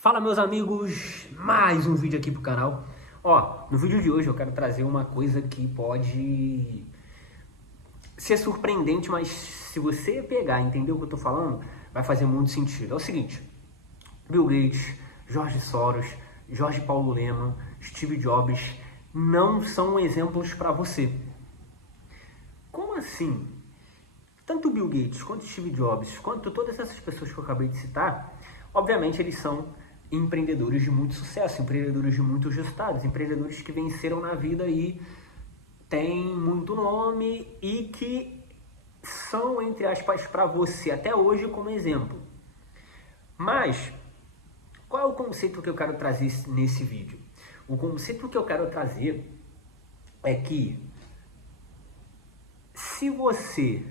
Fala, meus amigos, mais um vídeo aqui pro canal. No vídeo de hoje eu quero trazer uma coisa que pode ser surpreendente, mas se você pegar e entender o que eu tô falando, vai fazer muito sentido. É o seguinte: Bill Gates, George Soros, Jorge Paulo Lemann, Steve Jobs não são exemplos para você. Como assim? Tanto Bill Gates, quanto Steve Jobs, quanto todas essas pessoas que eu acabei de citar, obviamente eles são empreendedores de muito sucesso, empreendedores de muitos resultados, empreendedores que venceram na vida e têm muito nome e que são, entre aspas, para você até hoje como exemplo. Mas, qual é o conceito que eu quero trazer nesse vídeo? O conceito que eu quero trazer é que se você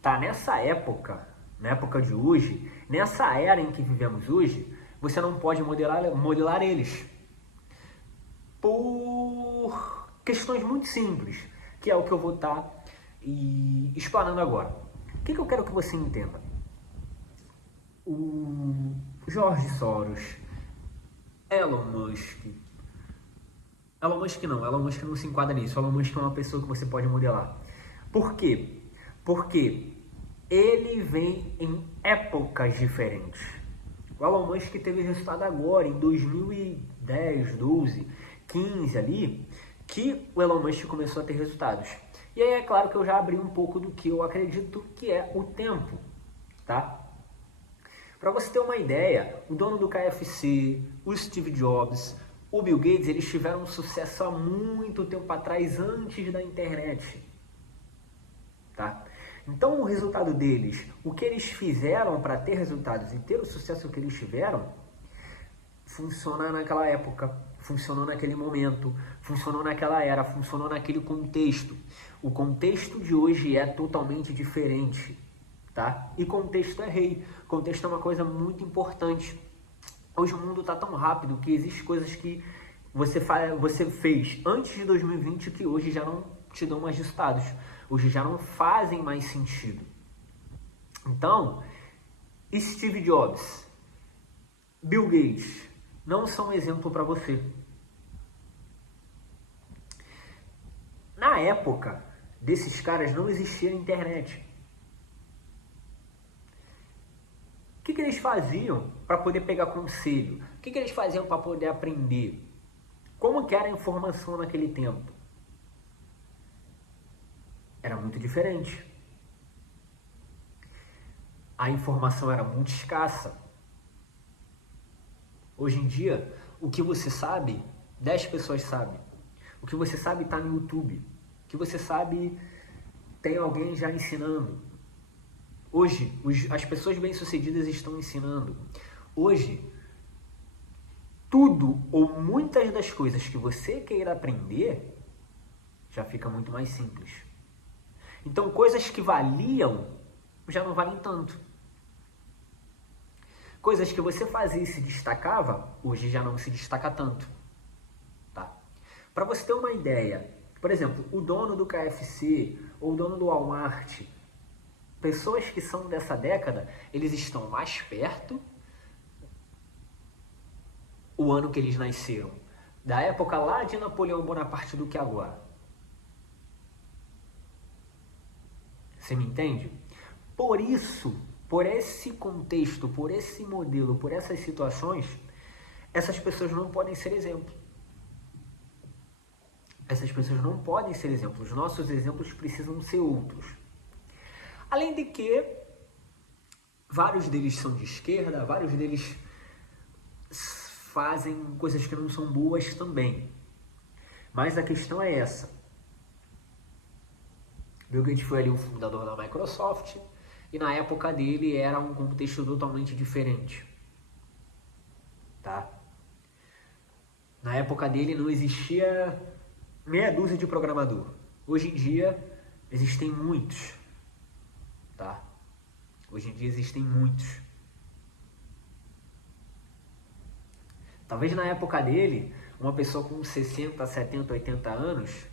tá nessa época, na época de hoje, nessa era em que vivemos hoje, você não pode modelar eles. Por questões muito simples, que é o que eu vou estar explanando agora. O que eu quero que você entenda? O Jorge Soros, Elon Musk não se enquadra nisso. Elon Musk é uma pessoa que você pode modelar. Por quê? Porque ele vem em épocas diferentes. O Elon Musk teve resultado agora, em 2010, 12, 15 ali, que o Elon Musk começou a ter resultados. E aí é claro que eu já abri um pouco do que eu acredito que é o tempo, tá? Para você ter uma ideia, o dono do KFC, o Steve Jobs, o Bill Gates, eles tiveram um sucesso há muito tempo atrás, antes da internet, tá? Então o resultado deles, o que eles fizeram para ter resultados e ter o sucesso que eles tiveram, funciona naquela época, funcionou naquele momento, funcionou naquela era, funcionou naquele contexto. O contexto de hoje é totalmente diferente, tá? E contexto é rei, contexto é uma coisa muito importante. Hoje o mundo está tão rápido que existem coisas que você fez antes de 2020 que hoje já não te dão mais resultados. Hoje já não fazem mais sentido. Então, Steve Jobs, Bill Gates, não são exemplo para você. Na época desses caras não existia internet. O que eles faziam para poder pegar conselho? O que eles faziam para poder aprender? Como que era a informação naquele tempo? Era muito diferente. A informação era muito escassa. Hoje em dia, o que você sabe, 10 pessoas sabem. O que você sabe está no YouTube. O que você sabe, tem alguém já ensinando. Hoje, as pessoas bem-sucedidas estão ensinando. Hoje, tudo ou muitas das coisas que você queira aprender, já fica muito mais simples. Então, coisas que valiam, já não valem tanto. Coisas que você fazia e se destacava, hoje já não se destaca tanto. Tá? Para você ter uma ideia, por exemplo, o dono do KFC ou o dono do Walmart, pessoas que são dessa década, eles estão mais perto o ano que eles nasceram, da época lá de Napoleão Bonaparte do que agora. Você me entende? Por isso, por esse contexto, por esse modelo, por essas situações, essas pessoas não podem ser exemplo. Essas pessoas não podem ser exemplos. Os nossos exemplos precisam ser outros. Além de que, vários deles são de esquerda, vários deles fazem coisas que não são boas também. Mas a questão é essa. Bill Gates foi ali o fundador da Microsoft e na época dele era um contexto totalmente diferente, tá? Na época dele não existia meia dúzia de programador. Hoje em dia existem muitos, tá? Hoje em dia existem muitos. Talvez na época dele, uma pessoa com 60, 70, 80 anos,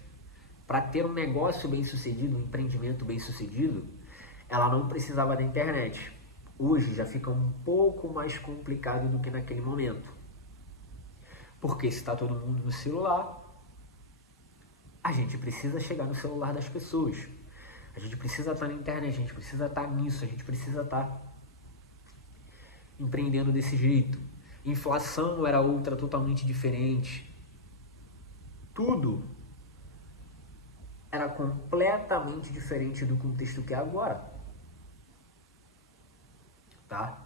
para ter um negócio bem sucedido, um empreendimento bem sucedido, ela não precisava da internet. hoje já fica um pouco mais complicado do que naquele momento. Porque se está todo mundo no celular, a gente precisa chegar no celular das pessoas. A gente precisa estar na internet, a gente precisa estar nisso, a gente precisa estar empreendendo desse jeito. Inflação era outra totalmente diferente. Tudo era completamente diferente do contexto que é agora. Tá?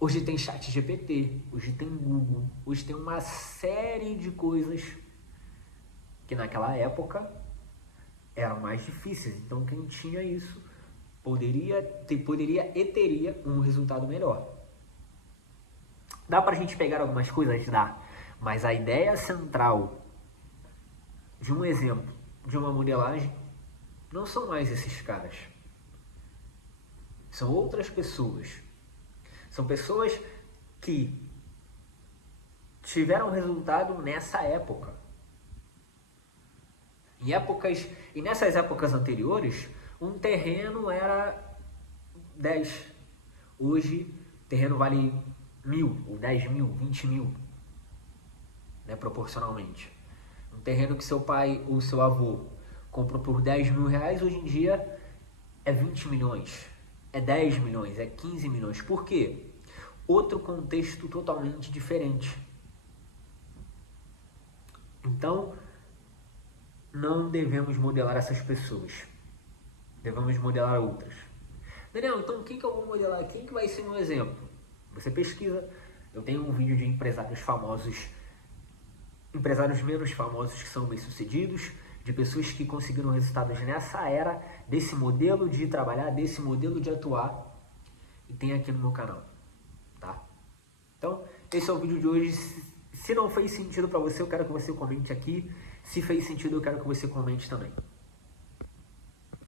Hoje tem chat GPT, hoje tem Google, hoje tem uma série de coisas que naquela época eram mais difíceis. Então quem tinha isso poderia e teria um resultado melhor. Dá pra gente pegar algumas coisas? Dá. Mas a ideia central de um exemplo, de uma modelagem, não são mais esses caras. São outras pessoas. São pessoas que tiveram resultado nessa época. E nessas épocas anteriores, um terreno era 10. Hoje, o terreno vale 1.000, ou 10 mil, 20 mil, né, proporcionalmente. Um terreno que seu pai ou seu avô comprou por 10 mil reais, hoje em dia é 20 milhões, é 10 milhões, é 15 milhões. Por quê? Outro contexto totalmente diferente. Então, não devemos modelar essas pessoas. Devemos modelar outras. Daniel, então quem que eu vou modelar? Quem que vai ser meu exemplo? Você pesquisa. Eu tenho um vídeo de empresários famosos, empresários menos famosos que são bem-sucedidos, de pessoas que conseguiram resultados nessa era, desse modelo de trabalhar, desse modelo de atuar, e tem aqui no meu canal, tá? Então, esse é o vídeo de hoje. Se não fez sentido para você, eu quero que você comente aqui. Se fez sentido, eu quero que você comente também.